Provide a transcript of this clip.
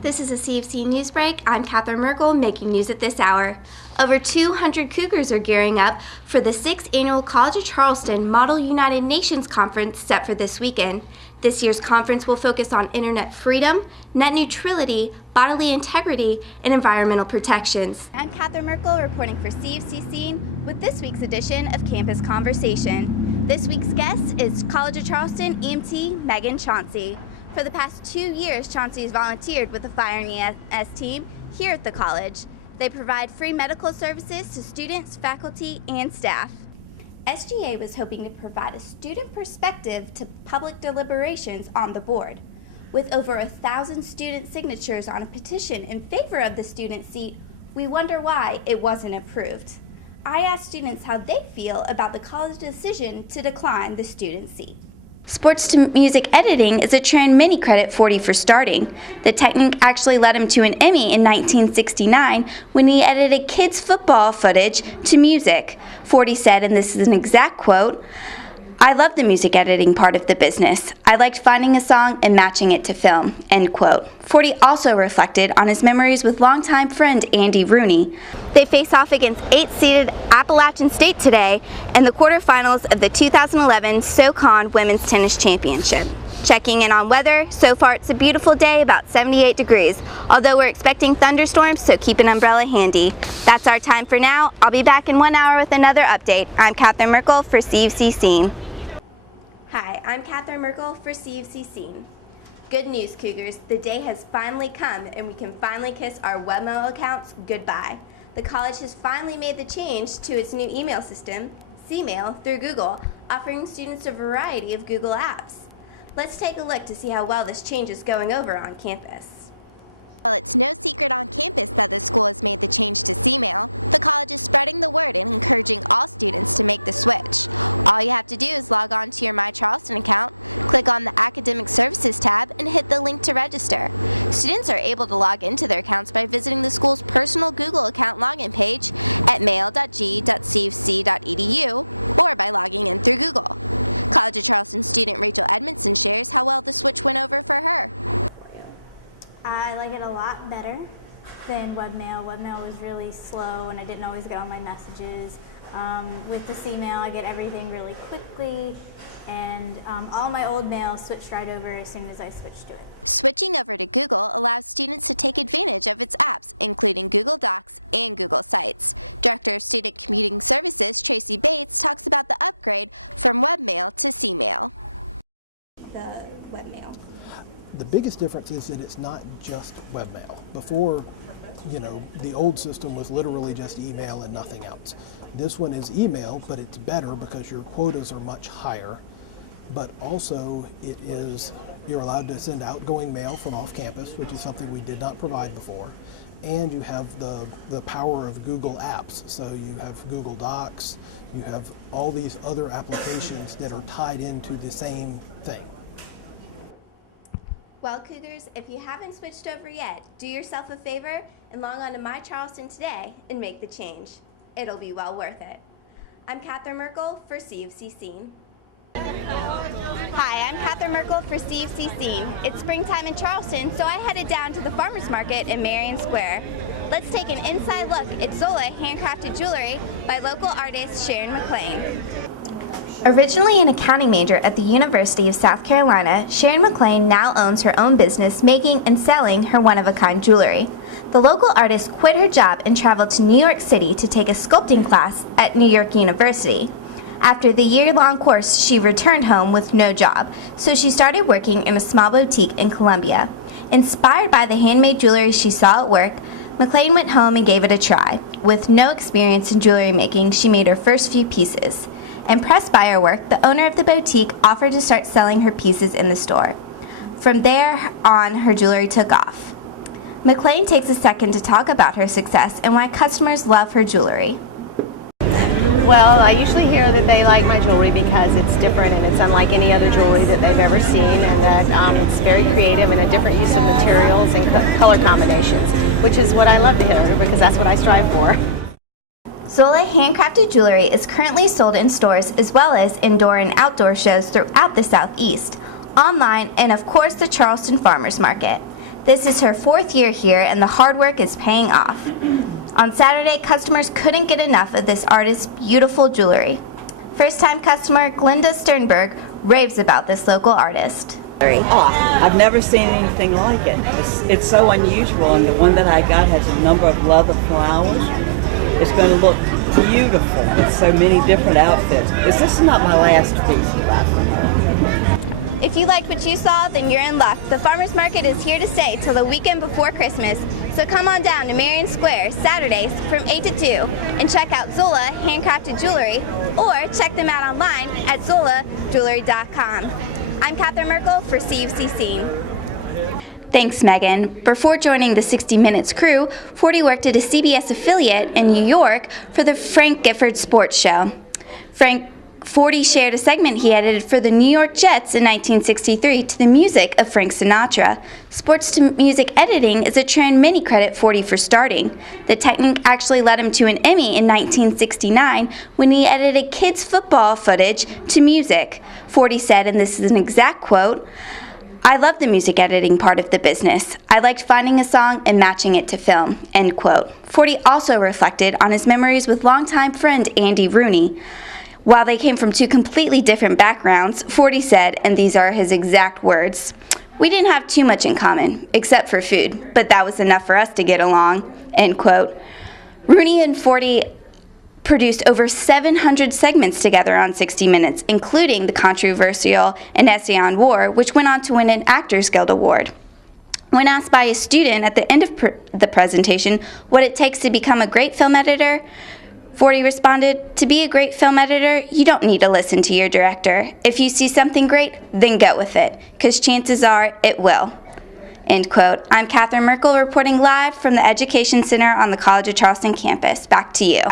This is a CFC News Break. I'm Catherine Merkel, making news at this hour. Over 200 Cougars are gearing up for the 6th Annual College of Charleston Model United Nations Conference set for this weekend. This year's conference will focus on internet freedom, net neutrality, bodily integrity, and environmental protections. I'm Catherine Merkel reporting for CFC Scene with this week's edition of Campus Conversation. This week's guest is College of Charleston EMT Megan Chauncey. For the past 2 years, Chauncey has volunteered with the Fire and EMS team here at the college. They provide free medical services to students, faculty, and staff. SGA was hoping to provide a student perspective to public deliberations on the board. With over 1,000 student signatures on a petition in favor of the student seat, we wonder why it wasn't approved. I asked students how they feel about the college's decision to decline the student seat. Sports to music editing is a trend many credit Forty for starting. The technique actually led him to an Emmy in 1969 when he edited kids' football footage to music. Forty said, and this is an exact quote, "I love the music editing part of the business. I liked finding a song and matching it to film," end quote. Forty also reflected on his memories with longtime friend Andy Rooney. They face off against 8th-seeded Appalachian State today in the quarterfinals of the 2011 SoCon Women's Tennis Championship. Checking in on weather, so far it's a beautiful day, about 78 degrees, although we're expecting thunderstorms, so keep an umbrella handy. That's our time for now. I'll be back in 1 hour with another update. I'm Catherine Merkel for CFC Scene. Hi, I'm Catherine Merkel for CFC Scene. Good news, Cougars. The day has finally come and we can finally kiss our webmail accounts goodbye. The college has finally made the change to its new email system, CMail, through Google, offering students a variety of Google apps. Let's take a look to see how well this change is going over on campus. Well, it's no secret on campus that the school has made the change to CMail. The college is spreading the word and encouraging all students to make the switch. All you have to do is log on to your My Charleston account, click on the Academic Services tab, and hit the link to register. Students are able to log into their accounts by visiting the school's personal Google account login page at mail.g.cfc.edu or by logging in through Google. College of Charleston student Rachel Edmondson shares how well the switch went over for her. I like it a lot better than webmail. Webmail was really slow and I didn't always get all my messages. With the CMail, I get everything really quickly, and all my old mail switched right over as soon as I switched to it. Switching over to Google allows students to take advantage of its apps, including Google Docs and Google Sites. Director of Student Computing Services, Tracy Bates, talks about the upgrade from webmail to CMail. The biggest difference is that it's not just webmail. Before, the old system was literally just email and nothing else. This one is email, but it's better because your quotas are much higher. But also, you're allowed to send outgoing mail from off campus, which is something we did not provide before. And you have the power of Google Apps. So you have Google Docs, you have all these other applications that are tied into the same thing. Well, Cougars, if you haven't switched over yet, do yourself a favor and log on to My Charleston today and make the change. It'll be well worth it. I'm Catherine Merkel for CFC Scene. Hi, I'm Catherine Merkel for CFC Scene. It's springtime in Charleston, so I headed down to the Farmers Market in Marion Square. Let's take an inside look at Zola handcrafted jewelry by local artist Sharon McLean. Originally an accounting major at the University of South Carolina, Sharon McLean now owns her own business making and selling her one-of-a-kind jewelry. The local artist quit her job and traveled to New York City to take a sculpting class at New York University. After the year-long course, she returned home with no job, so she started working in a small boutique in Columbia. Inspired by the handmade jewelry she saw at work, McLean went home and gave it a try. With no experience in jewelry making, she made her first few pieces. Impressed by her work, the owner of the boutique offered to start selling her pieces in the store. From there on, her jewelry took off. McLean takes a second to talk about her success and why customers love her jewelry. Well, I usually hear that they like my jewelry because it's different and it's unlike any other jewelry that they've ever seen, and that it's very creative and a different use of materials and color combinations, which is what I love to hear because that's what I strive for. Zola handcrafted jewelry is currently sold in stores as well as indoor and outdoor shows throughout the Southeast, online, and of course the Charleston Farmers Market. This is her 4th year here, and the hard work is paying off. On Saturday, customers couldn't get enough of this artist's beautiful jewelry. First-time customer Glinda Sternberg raves about this local artist. If you liked what you saw, then you're in luck. The farmers market is here to stay till the weekend before Christmas. So come on down to Marion Square Saturdays from 8 to 2 and check out Zola Handcrafted Jewelry, or check them out online at zolajewelry.com. I'm Catherine Merkel for CFC Scene. Thanks, Megan. Before joining the 60 Minutes crew, Forty worked at a CBS affiliate in New York for the Frank Gifford Sports Show. Forty shared a segment he edited for the New York Jets in 1963 to the music of Frank Sinatra. Sports-to-music editing is a trend many credit Forty for starting. The technique actually led him to an Emmy in 1969 when he edited kids' football footage to music. Forty said, and this is an exact quote, "I love the music editing part of the business. I liked finding a song and matching it to film," end quote. Forty also reflected on his memories with longtime friend Andy Rooney. While they came from two completely different backgrounds, Forty said, and these are his exact words, "We didn't have too much in common, except for food, but that was enough for us to get along," end quote. Rooney and Forty produced over 700 segments together on 60 Minutes, including the controversial An Essay on War, which went on to win an Actors Guild Award. When asked by a student at the end of the presentation what it takes to become a great film editor, Forty responded, "To be a great film editor, you don't need to listen to your director. If you see something great, then go with it, because chances are it will," end quote. I'm Catherine Merkel reporting live from the Education Center on the College of Charleston campus. Back to you.